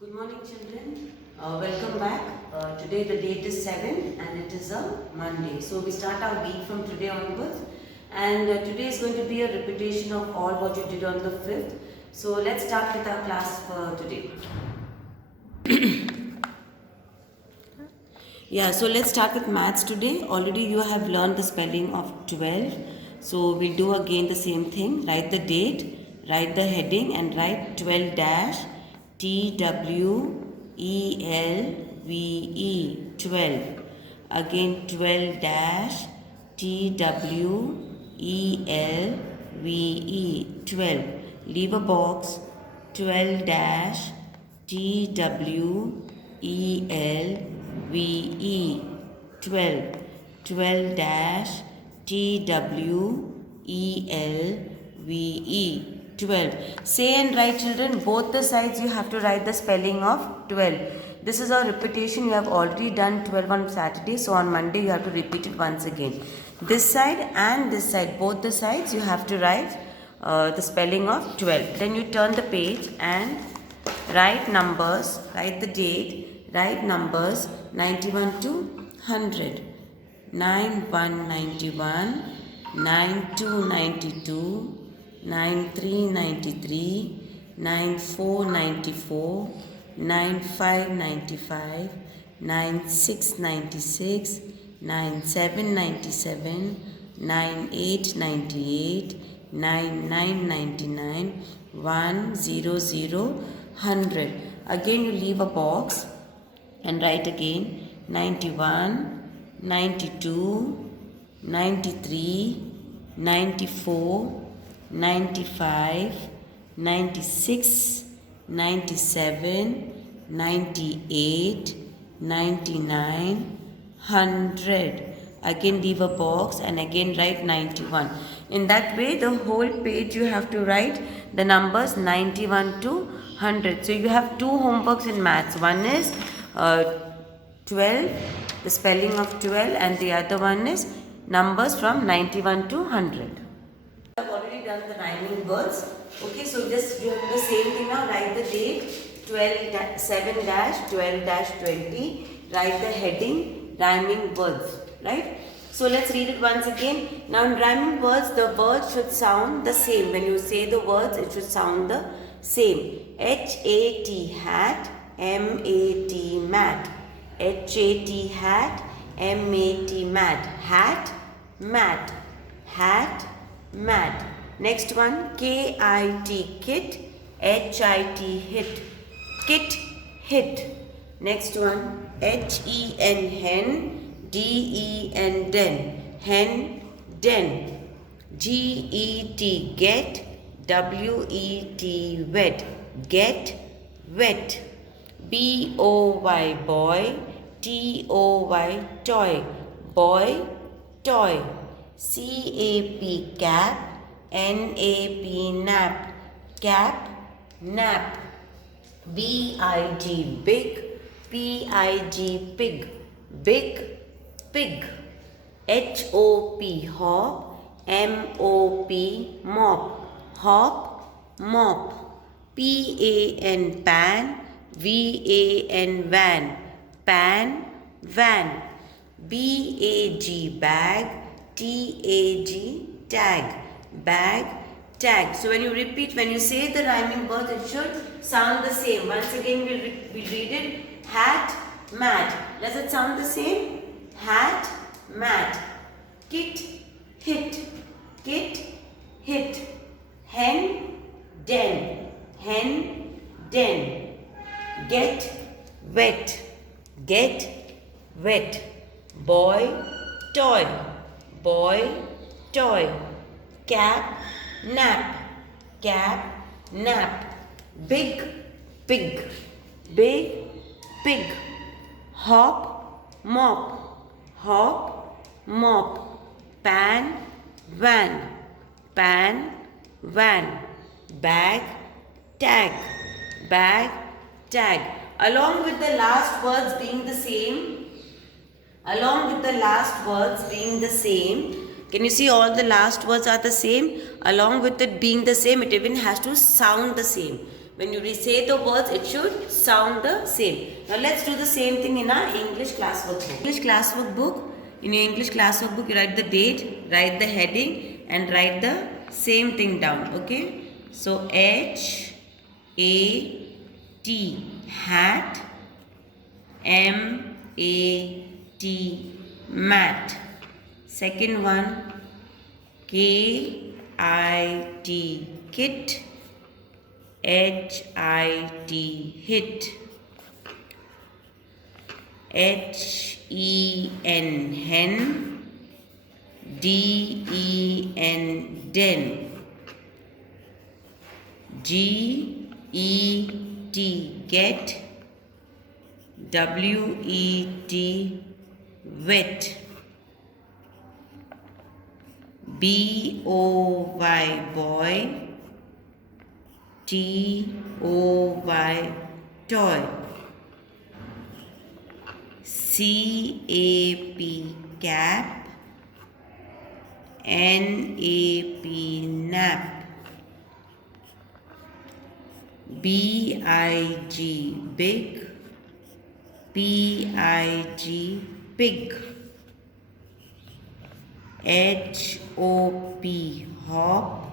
Good morning, children. Welcome back. Today the date is 7th and it is a Monday. So we start our week from today onwards. And today is going to be a repetition of all what you did on the 5th. So let's start with our class for today. Yeah, so let's start with maths today. Already you have learned the spelling of 12. So we'll do again the same thing. Write the date, write the heading and write 12 dash TWELVE 12. Again 12 dash TWELVE 12. Leave a box 12 dash TWELVE 12. 12 dash TWELVE 12. Say and write, children, both the sides you have to write the spelling of 12. This is a repetition. You have already done 12 on Saturday. So on Monday you have to repeat it once again. This side and this side, both the sides you have to write the spelling of 12. Then you turn the page and write numbers, write the date, write numbers 91 to 100. 9191, 9292, 9393, 9494, 9595, 9696, 9797, 9898, 9999, 100. Again you leave a box and write again 91, 92, 93, 94, 95, 96, 97, 98, 99, 100. Again leave a box and again write 91. In that way the whole page you have to write the numbers 91 to 100. So you have two homeworks in maths. One is 12, the spelling of 12, and the other one is numbers from 91 to 100. I have already done the rhyming words. Okay, so just do the same thing now. Write the date 7-12-20. Write the heading rhyming words. Right? So let's read it once again. Now in rhyming words, the words should sound the same. When you say the words, it should sound the same. H-A-T hat, M-A-T mat. H-A-T hat, M-A-T mat. Hat, mat. Hat, mat. Next one, K-I-T kit, H-I-T hit. Kit, hit. Next one, H-E-N hen, D-E-N den. Hen, den. G-E-T get, W-E-T wet. Get, wet. B-O-Y boy, T-O-Y toy. Boy, toy. C-A-P cap, N-A-P nap. Cap, nap. B-I-G big, P-I-G pig. Big, pig. H-O-P hop, M-O-P mop. Hop, mop. P-A-N pan, V-A-N van. Pan, van. B-A-G bag, T-A-G tag. Bag, tag. So when you repeat, when you say the rhyming words, it should sound the same. Once again we'll read it. Hat, mat. Does it sound the same? Hat, mat. Kit, hit. Kit, hit. Hen, den. Hen, den. Get, wet. Get, wet. Boy, toy. Boy, toy. Cap, nap. Cap, nap. Big, pig. Big, pig. Hop, mop. Hop, mop. Pan, van. Pan, van. Bag, tag. Bag, tag. Along with the last words being the same, can you see all the last words are the same? Along with it being the same, it even has to sound the same. When you say the words, it should sound the same. Now let's do the same thing in our English classwork book. English classwork book. In your English classwork book, you write the date, write the heading, and write the same thing down. Okay. So H-A-T, hat. M-A-T, mat. Second one, K-I-T, kit. H-I-T, hit. H-E-N, hen. D-E-N, den. G-E-T, get. W-E-T, wet. B-O-Y, boy. T-O-Y, toy. C-A-P, cap. N-A-P, nap. B-I-G, big. P-I-G, pig. H-O-P, hop.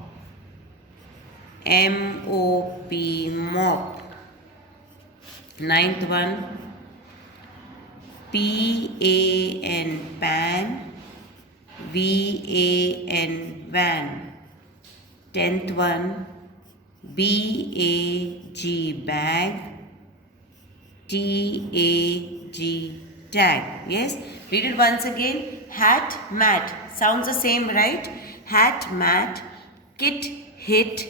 M-O-P, mop. Ninth one, P-A-N, pan. V-A-N, van. 10th one, B-A-G, bag. T-A-G, tag. Yes? Read it once again. Hat, mat. Sounds the same, right? Hat, mat. Kit, hit.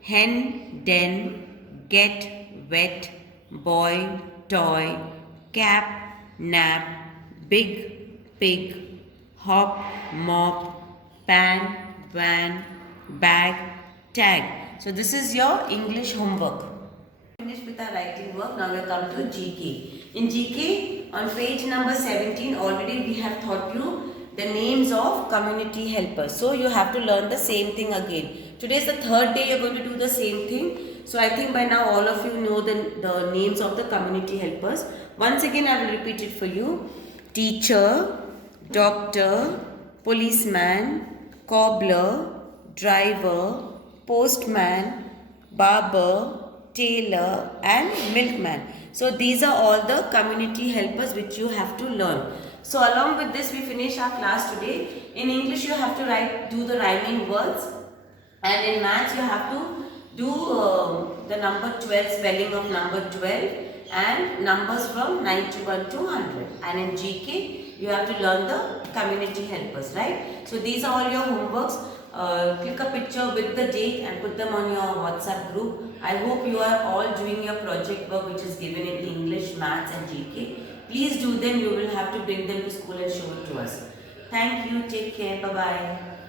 Hen, den. Get, wet. Boy, toy. Cap, nap. Big, pig. Hop, mop. Pan, van. Bag, tag. So this is your English homework. Finished with our writing work. Now we come to GK. In GK, on page number 17, already we have taught you the names of community helpers. So you have to learn the same thing again. Today is the third day you are going to do the same thing. So I think by now all of you know the names of the community helpers. Once again I will repeat it for you. Teacher, doctor, policeman, cobbler, driver, postman, barber, tailor and milkman. So these are all the community helpers which you have to learn. So along with this we finish our class today. In English you have to do the rhyming words, and in maths you have to do the number 12, spelling of number 12 and numbers from 91 to 100. And in GK you have to learn the community helpers, right? So these are all your homeworks. Click a picture with the date and put them on your WhatsApp group. I hope you are all doing your project work which is given in English, Maths and GK. Please do them. You will have to bring them to school and show it to us. Thank you. Take care. Bye-bye.